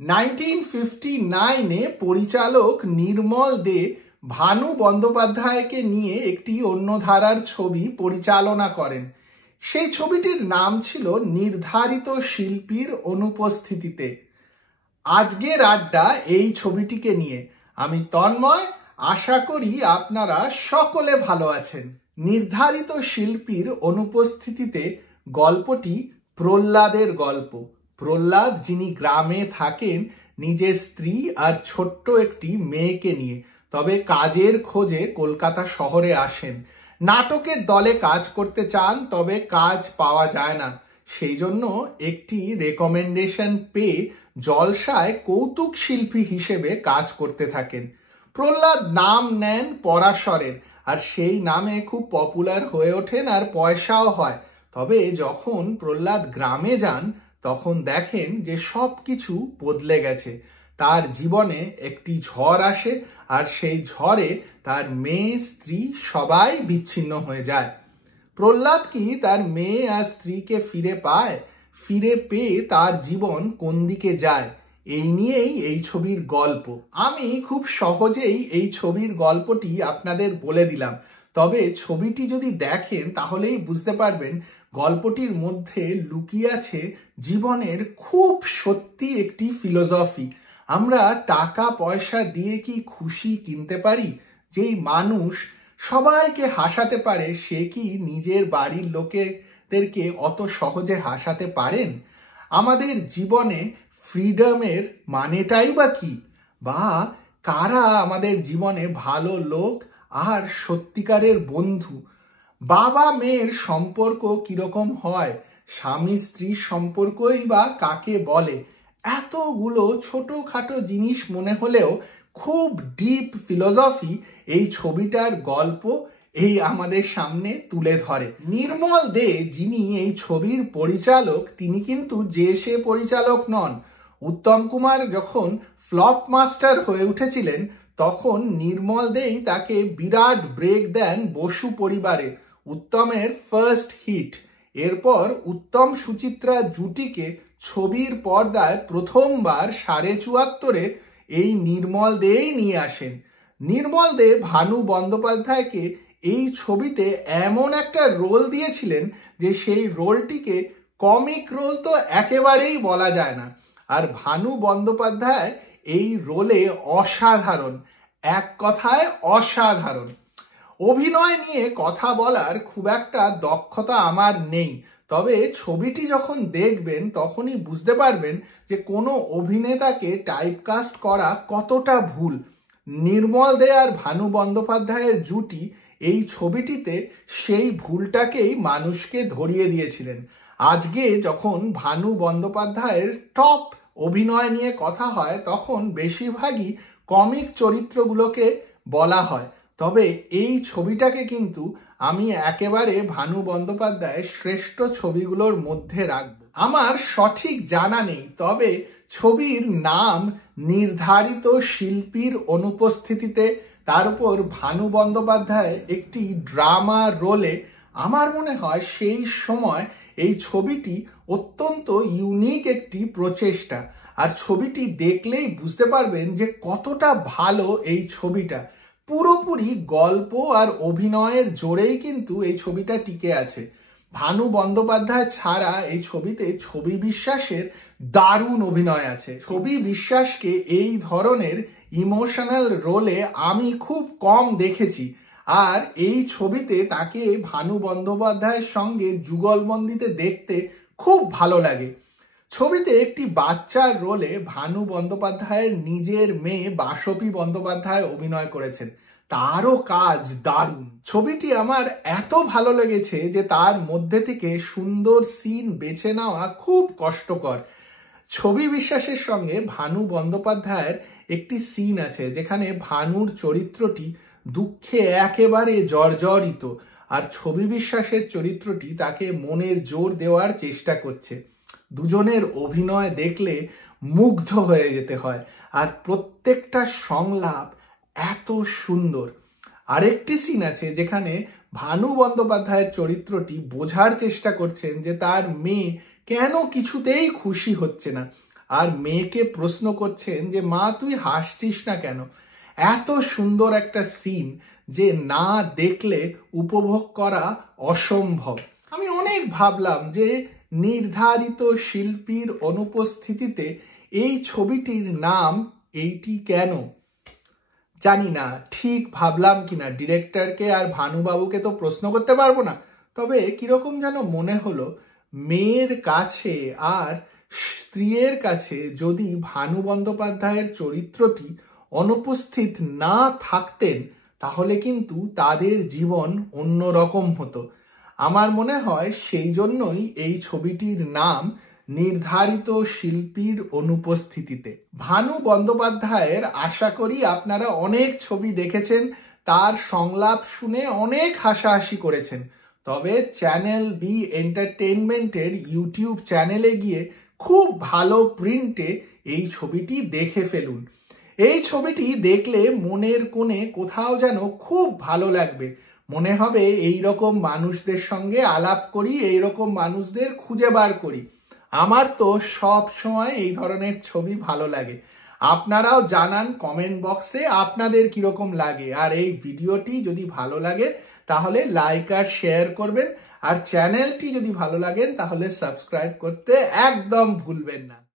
1959-এ পরিচালক নির্মল দে ভানু বন্দ্যোপাধ্যায়কে নিয়ে একটি অন্য ধারার ছবি পরিচালনা করেন। সেই ছবিটির নাম ছিল নির্ধারিত শিল্পীর অনুপস্থিতিতে। আজকের আড্ডা এই ছবিটিকে নিয়ে। আমি তন্ময়, আশা করি আপনারা সকলে ভালো আছেন। নির্ধারিত শিল্পীর অনুপস্থিতিতে গল্পটি প্রহ্লাদের গল্প। প্রহ্লাদ, যিনি গ্রামে থাকেন নিজের স্ত্রী আর ছোট্ট একটি মেয়েকে নিয়ে, তবে কাজের খোঁজে কলকাতা শহরে আসেন। নাটকের দলে কাজ করতে চান, তবে কাজ পাওয়া যায় না। সেই জন্য একটি রেকমেন্ডেশন পেয়ে জলসায় কৌতুক শিল্পী হিসেবে কাজ করতে থাকেন। প্রহ্লাদ নাম নেন পরাশরের, আর সেই নামে খুব পপুলার হয়ে ওঠেন আর পয়সাও হয়। তবে যখন প্রহ্লাদ গ্রামে যান তখন দেখেন যে সব কিছু বদলে গেছে। তার জীবনে একটি ঝড় আসে, আর সেই ঝড়ে তার মেয়ে, স্ত্রী সবাই বিচ্ছিন্ন হয়ে যায়। প্রহ্লাদ কি তার মেয়ে আর স্ত্রীকে ফিরে পায়? ফিরে পেয়ে তার জীবন কোন দিকে যায়, এই নিয়েই এই ছবির গল্প। আমি খুব সহজেই এই ছবির গল্পটি আপনাদের বলে দিলাম, তবে ছবিটি যদি দেখেন তাহলেই বুঝতে পারবেন গল্পটির মধ্যে লুকিয়ে আছে জীবনের খুব সত্যি একটি ফিলোসফি। আমরা টাকা পয়সা দিয়ে কি খুশি কিনতে পারি? যেই মানুষ সবাইকে হাসাতে পারে, সে কি নিজের বাড়ির লোকেদেরকে অত সহজে হাসাতে পারেন? আমাদের জীবনে ফ্রিডমের মানেটাই বা কি? বা কারা আমাদের জীবনে ভালো লোক আর সত্যিকারের বন্ধু? বাবা মেয়ের সম্পর্ক কিরকম হয়? স্বামী স্ত্রীর সম্পর্কই বা কাকে বলে? এতগুলো ছোটখাটো জিনিস মনে হলেও খুব ডিপ ফিলোসফি এই ছবিটার গল্প এই আমাদের সামনে তুলে ধরে। নির্মল দে, যিনি এই ছবির পরিচালক, তিনি কিন্তু যে সে পরিচালক নন। উত্তম কুমার যখন ফ্লপ মাস্টার হয়ে উঠেছিলেন তখন নির্মল দেই তাকে বিরাট ব্রেক দেন বসু পরিবারে, উত্তমের ফার্স্ট হিট। এরপর উত্তম সুচিত্রা জুটিকে ছবির পর্দায় প্রথমবার 74.5-এ এই নির্মল দেই নিয়ে আসেন। নির্মল দে ভানু বন্দ্যোপাধ্যায়কে এই ছবিতে এমন একটা রোল দিয়েছিলেন যে সেই রোলটিকে কমিক রোল তো একেবারেই বলা যায় না। আর ভানু বন্দ্যোপাধ্যায় এই রোলে অসাধারণ, এক কথায় অসাধারণ। অভিনয় নিয়ে কথা বলার খুব একটা দক্ষতা আমার নেই, তবে ছবিটি যখন দেখবেন তখনই বুঝতে পারবেন যে কোনো অভিনেতাকে টাইপকাস্ট করা কতটা ভুল। নির্মল দে আর ভানু বন্দ্যোপাধ্যায়ের জুটি এই ছবিটিতে সেই ভুলটাকেই মানুষকে ধরিয়ে দিয়েছিলেন। আজকে যখন ভানু বন্দ্যোপাধ্যায়ের টপ অভিনয় নিয়ে কথা হয় তখন বেশিরভাগই কমিক চরিত্রগুলোকে বলা হয়, তবে এই ছবিটাকে কিন্তু আমি একেবারে ভানু বন্দ্যোপাধ্যায়ের শ্রেষ্ঠ ছবিগুলোর মধ্যে রাখব। আমার সঠিক জানা নেই, তবে ছবির নাম নির্ধারিত শিল্পীর অনুপস্থিতিতে, তার উপর ভানু বন্দ্যোপাধ্যায় একটি ড্রামা রোলে। আমার মনে হয় সেই সময় এই ছবিটি অত্যন্ত ইউনিক একটি প্রচেষ্টা, আর ছবিটি দেখলেই বুঝতে পারবেন যে কতটা ভালো এই ছবিটা। পুরোপুরি গল্প আর অভিনয়ের জোরেই কিন্তু এই ছবিটা টিকে আছে। ভানু বন্দ্যোপাধ্যায় ছাড়া এই ছবিতে ছবি বিশ্বাসের দারুণ অভিনয় আছে। ছবি বিশ্বাসকে এই ধরনের ইমোশনাল রোলে আমি খুব কম দেখেছি, আর এই ছবিতে তাকে ভানু বন্দ্যোপাধ্যায়ের সঙ্গে যুগলবন্দিতে দেখতে খুব ভালো লাগে। ছবিতে একটি বাচ্চার রোলে ভানু বন্দ্যোপাধ্যায়ের নিজের মেয়ে বাসপী বন্দ্যোপাধ্যায় অভিনয় করেছেন, তারও কাজ দারুণ। ছবিটি আমার এত ভালো লেগেছে যে তার মধ্যে থেকে সুন্দর সিন বেছে নেওয়া খুব কষ্টকর। ছবি বিশ্বাসের সঙ্গে ভানু বন্দ্যোপাধ্যায়ের একটি সিন আছে যেখানে ভানুর চরিত্রটি দুঃখে একেবারে জর্জরিত, আর ছবি বিশ্বাসের চরিত্রটি তাকে মনের জোর দেওয়ার চেষ্টা করছে। দুজনের অভিনয় দেখলে মুগ্ধ হয়ে যেতে হয়, আর প্রত্যেকটা সংলাপ এত সুন্দর। আরেকটি সিন আছে যেখানে ভানু বন্দ্যোপাধ্যায়ের চরিত্রটি বোঝার চেষ্টা করছেন যে তার মেয়ে কেন কিছুতেই খুশি হচ্ছে না, আর মেয়েকে প্রশ্ন করছেন যে মা তুই হাসছিস না কেন। এত সুন্দর একটা সিন যে না দেখলে উপভোগ করা অসম্ভব। আমি অনেক ভাবলাম যে নির্ধারিত শিল্পীর অনুপস্থিতিতে এই ছবিটির নাম এইটি কেন। জানি না ঠিক ভাবলাম কিনা, ডিরেক্টরকে আর ভানুবাবুকে তো প্রশ্ন করতে পারবো না, তবে কিরকম যেন মনে হলো মেয়ের কাছে আর স্ত্রীর কাছে যদি ভানু বন্দ্যোপাধ্যায়ের চরিত্রটি অনুপস্থিত না থাকতেন তাহলে কিন্তু তাদের জীবন অন্যরকম হতো। আমার মনে হয় সেই জন্যই এই ছবিটির নাম নির্ধারিত শিল্পীর অনুপস্থিতিতে। ভানু বন্দ্যোপাধ্যায়ের আশা করি আপনারা অনেক ছবি দেখেছেন, তার সংলাপ শুনে অনেক হাসাহাসি করেছেন। তবে চ্যানেল বি এন্টারটেইনমেন্টের ইউটিউব চ্যানেলে গিয়ে খুব ভালো প্রিন্টে এই ছবিটি দেখে ফেলুন। এই ছবিটি দেখলে মনের কোণে কোথাও যেন খুব ভালো লাগবে, মনে হবে এই রকম মানুষদের সঙ্গে আলাপ করি, এই রকম মানুষদের খুঁজে বার করি। আমার তো সব সময় এই ধরনের ছবি ভালো লাগে। আপনারাও জানান কমেন্ট বক্সে আপনাদের কিরকম লাগে। আর এই ভিডিওটি যদি ভালো লাগে তাহলে লাইক আর শেয়ার করবেন, আর চ্যানেলটি যদি ভালো লাগেন তাহলে সাবস্ক্রাইব করতে একদম ভুলবেন না।